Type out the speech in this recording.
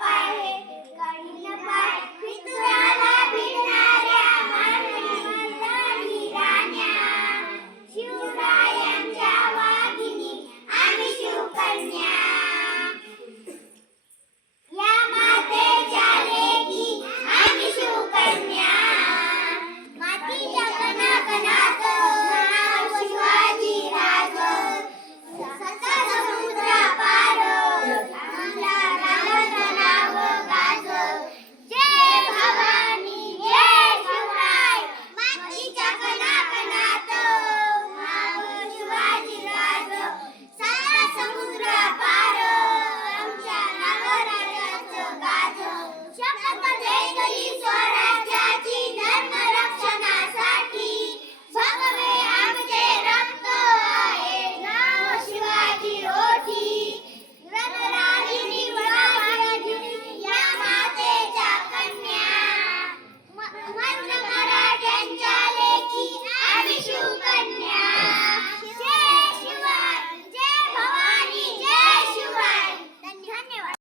पाए